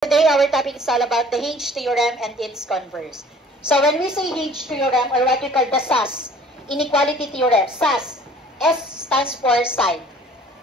Today, our topic is all about the Hinge theorem and its converse. So when we say Hinge theorem, or what we call the SAS, inequality theorem, SAS, S stands for side,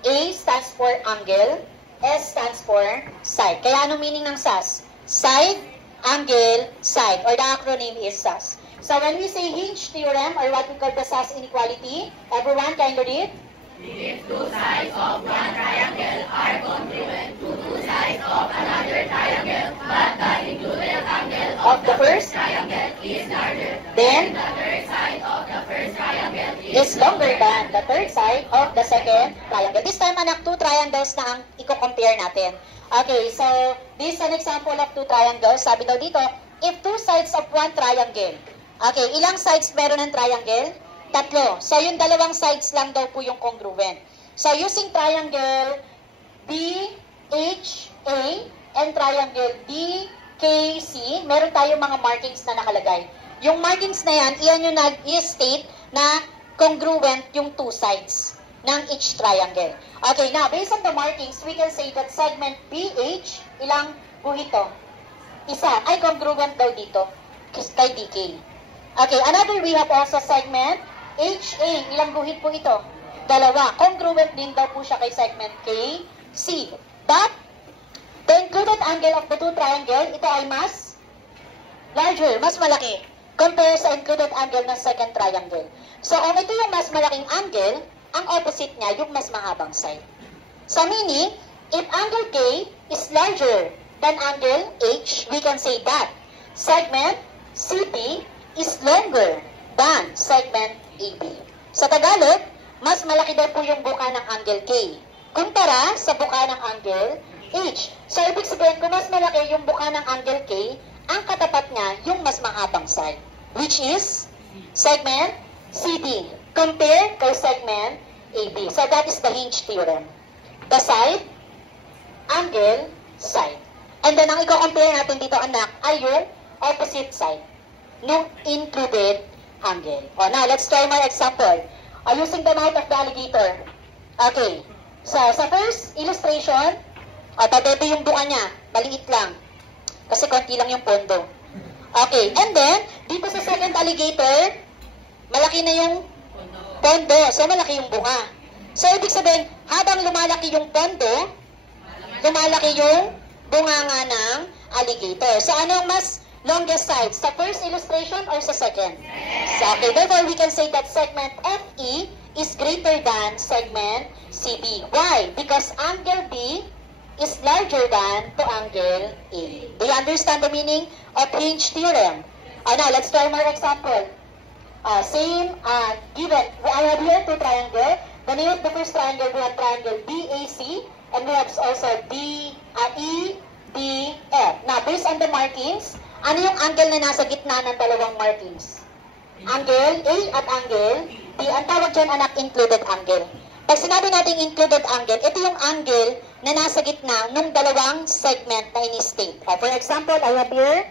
A stands for angle, S stands for side. Kaya ano meaning ng SAS? Side, angle, side, or the acronym is SAS. So when we say Hinge theorem, or what we call the SAS inequality, everyone can you read? If two sides of one triangle are congruent to two sides of another triangle, but the included angle of the first triangle is larger, Then the third side of the first triangle is longer than the third side of the second triangle. This time, anak, two triangles na ang i-compare natin. Okay, so this is an example of two triangles. Sabi daw dito, if two sides of one triangle, okay, ilang sides meron ng triangle? Tatlo. So, yung dalawang sides lang daw po yung congruent. So, using triangle BHA and triangle BKC, meron tayong mga markings na nakalagay. Yung markings na yan, iyan yung nag-state na congruent yung two sides ng each triangle. Okay, now, based on the markings, we can say that segment BH, ilang guhit to? Isa. Ay, congruent daw dito kay DK. Okay, another we have also segment HA, ilang guhit po ito? Dalawa. Congruent din daw po siya kay segment KC. But, the included angle of the two triangle, ito ay mas larger, mas malaki, compare sa included angle ng second triangle. So, kung ito yung mas malaking angle, ang opposite niya, yung mas mahabang side. So, meaning, if angle K is larger than angle H, we can say that segment CP is longer than segment AB. Sa Tagalog, mas malaki daw po yung buka ng angle K kumpara sa buka ng angle H. So, ibig sabihin, kung mas malaki yung buka ng angle K, ang katapat niya yung mas mahabang side, which is segment CD compare kay segment AB. So, that is the Hinge theorem. The side, angle, side. And then, ang i-compare natin dito, anak, ay yung opposite side nung included angle. Oh, now, let's try my example. Using the mouth of the alligator. Okay. So, sa first illustration, tabebe yung buka niya. Maliit lang. Kasi konti lang yung pondo. Okay. And then, dito sa second alligator, malaki na yung pondo. So, malaki yung buka. So, ibig sabihin, habang lumalaki yung pondo, lumalaki yung bunganga ng alligator. So, anong mas longest side? Sa first illustration or sa second? So, okay, therefore, we can say that segment FE is greater than segment CB. Why? Because angle B is larger than to angle A. Do you understand the meaning of Hinge theorem? Now, let's try more example. Given, I have here two triangles. The name of the first triangle, we have triangle BAC, and we have also EDF. Now, based on the markings, ano yung angle na nasa gitna ng dalawang markings? Angle A at angle B. Ang tawag dyan, anak, included angle. Pag sinabi natin included angle, ito yung angle na nasa gitna ng dalawang segment na ini-state. For example, I have here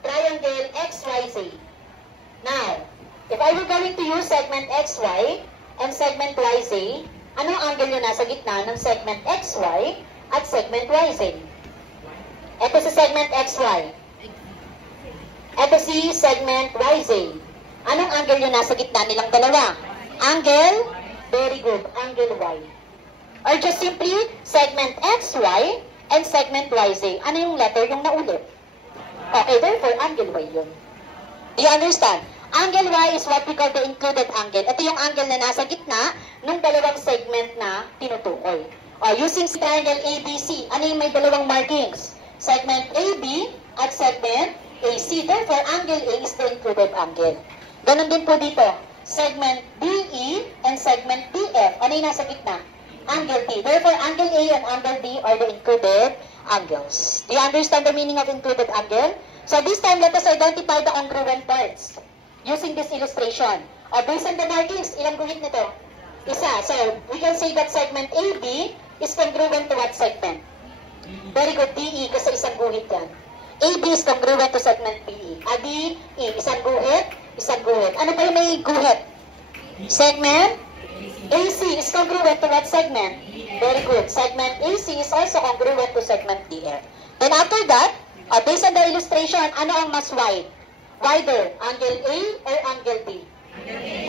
triangle XYZ. Now, if I were going to use segment XY and segment YZ, anong angle yung nasa gitna ng segment XY at segment YZ? Ito si segment XY. Ito si segment YZ. Anong angle yung nasa gitna nilang dalawa? Angle? Very good. Angle Y. Or just simply, segment XY and segment YZ. Ano yung letter yung naulit? Okay, therefore, angle Y yun. Do you understand? Angle Y is what we call the included angle. Ito yung angle na nasa gitna ng dalawang segment na tinutukoy. Using triangle ABC, ano yung may dalawang markings? Segment AB at segment AC. Therefore, angle A is the included angle. Ganon din po dito. Segment BE and segment BF. Ano yung nasa gitna? Angle B. Therefore, angle A and angle B are the included angles. Do you understand the meaning of included angle? So, this time, let us identify the congruent parts using this illustration. Based on the markings, ilang guhit nito? Isa. So, we can say that segment AB is congruent to what segment? Very good, DE, kasi isang guhit yan. AB is congruent to segment BE. DE, isang guhit, isang guhit. Ano pa yung may guhit? Segment AC is congruent to what segment? Very good. Segment AC is also congruent to segment DF. Then after that, based on the illustration, ano ang mas wide? Wider, angle A or angle B?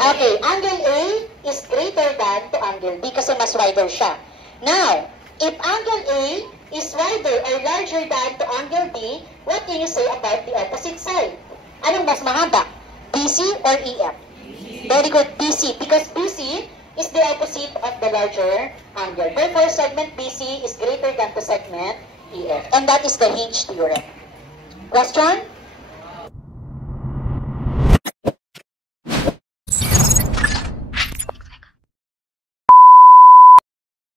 Okay, angle A is greater than to angle B kasi mas wider siya. Now, if angle A is wider or larger than to angle B, what can you say about the opposite side? Anong mas mahaba? BC or EF? Very good, BC. Because BC is the opposite of the larger angle. Therefore, segment BC is greater than the segment EF. And that is the hinge theorem. Question?